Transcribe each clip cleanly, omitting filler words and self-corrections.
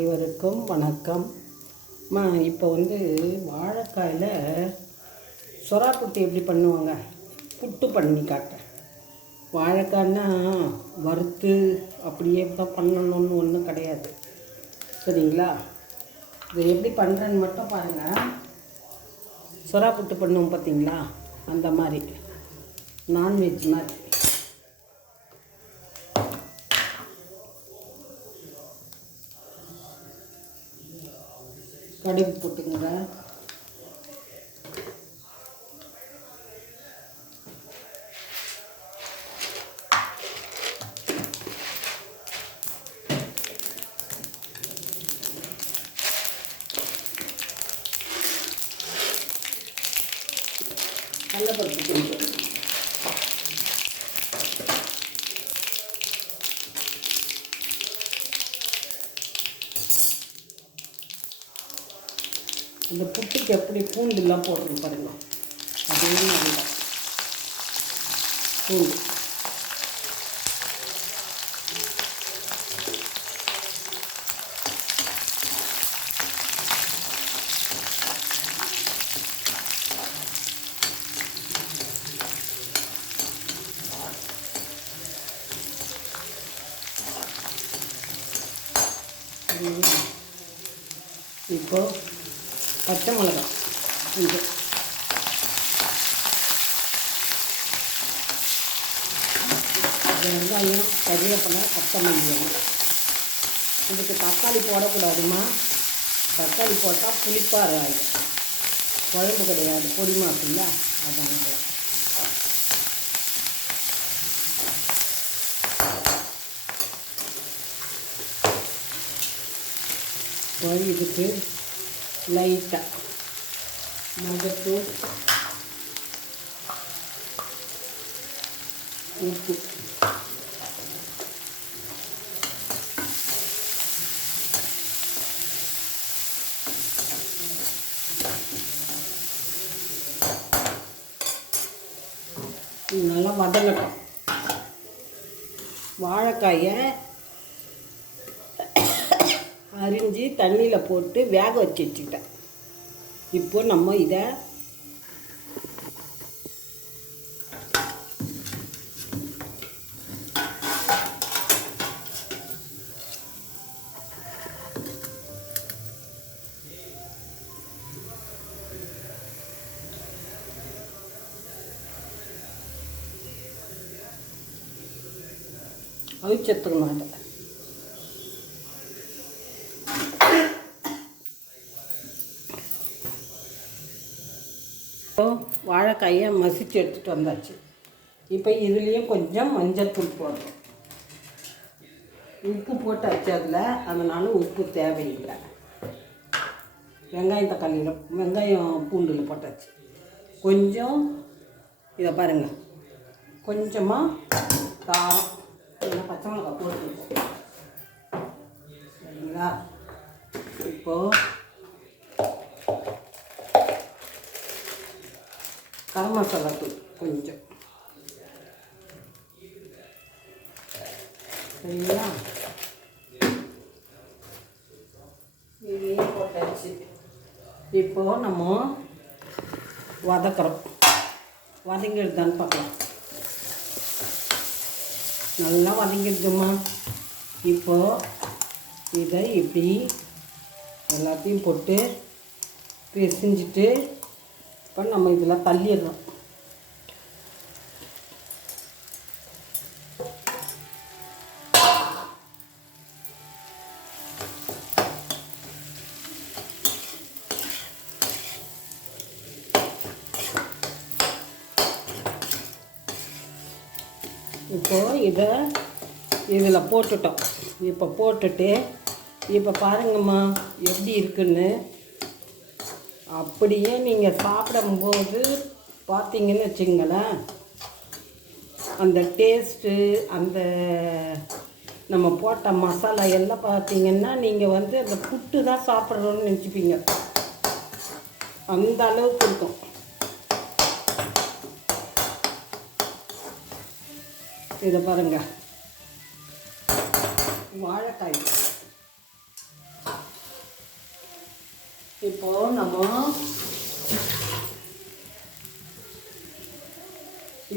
அனைவருக்கும் வணக்கம். இப்போ வாழைக்காயில் சொரா புட்டு எப்படி பண்ணுவாங்க புட்டு பண்ணி காட்டுறேன். வாழைக்காய்னா வறுத்து அப்படியே தான் பண்ணணும்னு ஒன்றும் கிடையாது, சரிங்களா? இதை எப்படி பண்ணுறேன்னு மட்டும் பாருங்கள். சொரா புட்டு பண்ணுவோம் பார்த்தீங்களா, அந்த மாதிரி நான்வெஜ் மாதிரி. கடுகு போட்டுங்க. கடலைப்பருப்பு கொஞ்சம், இந்த புட்டுக்கு எப்படி பூண்டுலாம் போடுறோம் பாருங்கள், அதே மாதிரி தான் பூண்டு. இப்போ பச்சை மிளகாய் கொஞ்சம், வெங்காயம், கறிவேப்பிலை, கொத்தமல்லி. இதுக்கு தக்காளி போடக்கூடாதுமா, தக்காளி போட்டால் புளிப்பாக ஆகிடும், குழம்பு கிடையாது, பொடி மாசுல்ல, அதனால். இதுக்கு லைட்டாக மஞ்சத்தூள், உப்பு, நல்லா வதங்கட்டும். வாழைக்காயை அரிஞ்சு தண்ணியில் போட்டு வேக வச்சு வச்சுக்கிட்டேன். இப்போ நம்ம இதை அவிச்சத்துக்கணும். அதை வாழைக்காயை மசிச்சு எடுத்துகிட்டு வந்தாச்சு. இப்போ இதுலேயும் கொஞ்சம் மஞ்சத்தூள் போடுறோம். உப்பு போட்டாச்சு அதில், அதனால் உப்பு தேவையில்லை. வெங்காயம் தக்காளியில், வெங்காயம் பூண்டில் போட்டாச்சு. கொஞ்சம் இதை பாருங்கள், கொஞ்சமாக காரம், இல்லை பச்சை மிளகாய் போட்டுருக்கோம், சரிங்களா? இப்போது கரம் மசாலா தூள் கொஞ்சம், சரிங்களா? இதையும் போட்டாச்சு. இப்போது நம்ம வதக்கிறோம். வதங்கிடுதான்னு பார்க்கலாம். நல்லா வதங்கிடுதுமா. இப்போது இதை இப்படி எல்லாத்தையும் போட்டு பிசைஞ்சிட்டு இப்போ நம்ம இதில் தள்ளிடுறோம். இப்போது இதில் போட்டுட்டோம். இப்போ போட்டுட்டு இப்போ பாருங்கம்மா எப்படி இருக்குன்னு. அப்படியே நீங்கள் சாப்பிடும்போது பார்த்தீங்கன்னு வச்சுங்களேன், அந்த டேஸ்ட்டு, அந்த நம்ம போட்ட மசாலா எல்லாம் பார்த்தீங்கன்னா நீங்கள் அந்த புட்டு தான் சாப்பிட்றோன்னு நினச்சிப்பீங்க, அந்த அளவுக்கு இருக்கும். இதை பாருங்கள், வாழைக்காய் இப்போது நம்ம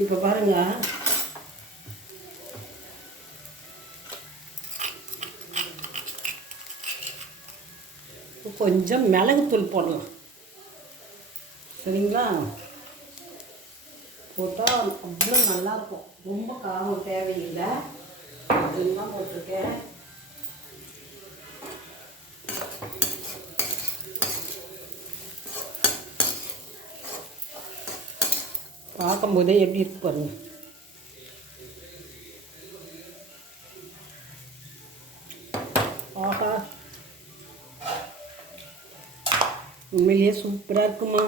இப்போ பாருங்கள், கொஞ்சம் மிளகுத்தூள் போடலாம். சரிங்களா? போட்டால் அவ்வளோ நல்லாயிருக்கும். ரொம்ப காரம் தேவையில்லை. அதெல்லாம் போட்டிருக்கேன். பார்க்கும்போதே எப்படி இருக்கு பாருங்க. ஆஹா, உண்மையிலேயே சூப்பராக இருக்குமா.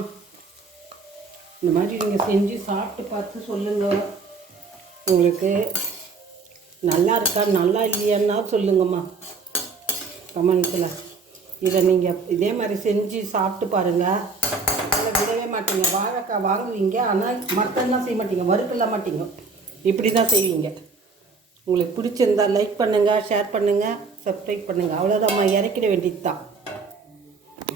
இந்த மாதிரி நீங்கள் செஞ்சு சாப்பிட்டு பார்த்து சொல்லுங்கள். உங்களுக்கு நல்லா இருக்கா நல்லா இல்லையான்னா சொல்லுங்கம்மா கமெண்ட்ஸில். இதை நீங்கள் இதே மாதிரி செஞ்சு சாப்பிட்டு பாருங்கள். அதில் விடவே மாட்டீங்க. வாழைக்காய் வாங்குவீங்க, ஆனால் மட்டன்லாம் செய்ய மாட்டீங்க, வறுக்கல மாட்டீங்க, இப்படி தான் செய்வீங்க. உங்களுக்கு பிடிச்சிருந்தா லைக் பண்ணுங்கள், ஷேர் பண்ணுங்கள், சப்ஸ்கிரைப் பண்ணுங்கள். அவ்வளோதாம்மா, இறக்கிட வேண்டியது தான்.